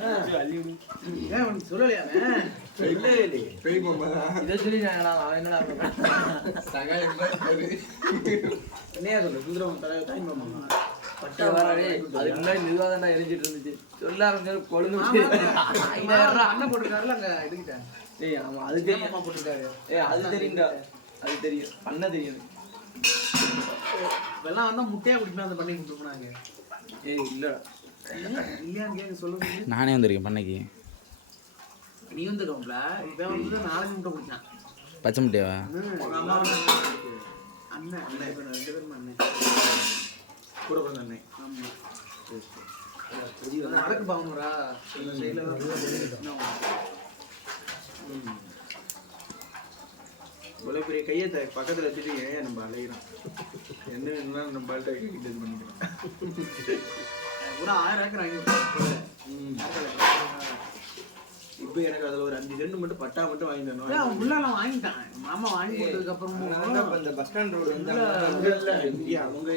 ஏன் உனக்கு சொல்லலையா பேய் மாமா இதை சொல்லி அவன் என்னடா சகாயம் என்னையா சொல்லு சுந்தரம் தாய் மாமா பட்டா வராடே அதுக்கு முன்னாடி நிர்வாகம் தான் எரிஞ்சிட்டு இருந்துச்சு சொல்ல ஆரம்பிச்சாலும் கொழுந்து அண்ணன் போட்டுருக்காருல அங்க இதுக்கிட்டேன் ஏய் ஆமா அது தெரியும் அம்மா போட்டுருக்காரு அது தெரியும்டா அது தெரியும் பண்ண தெரியும் வெள்ளம் வந்தா முட்டையா குடிப்பேன் அந்த பண்ணி கூப்பிட்டு போனாங்க ஏய் இல்லடா இல்லையான்னு கேட்க சொல்லுங்க நானே வந்திருக்கேன் பண்ணைக்கு. நீ வந்துருக்கோம்ல இப்போ வந்து 4 முட்டை குடிச்சான் பச்சை முட்டையாவா? அம்மா அண்ணன் அண்ணன் இப்போ 2 பேரும் அண்ணன் கூட பிறந்த அண்ணன் ஆமாம் நடக்கு பாவமுறா இந்த சைடில் தான் இவ்வளோ பெரிய கையை பக்கத்தில் வச்சுட்டு ஏன் நம்ம அலைகிறோம் என்ன வேணும்னா நம்ம பால்ட்ட இது பண்ணிக்கிறோம் பூரா 1000 ஏக்கர் இப்போ எனக்கு அதில் ஒரு 5 சென்ட் மட்டும் பட்டா மட்டும் வாங்கி தரணும் உள்ளலாம் வாங்கிட்டான் மாமா வாங்கி கொடுத்ததுக்கு அப்புறம் இந்த பஸ் ஸ்டாண்ட் ரோடு வந்து அவங்க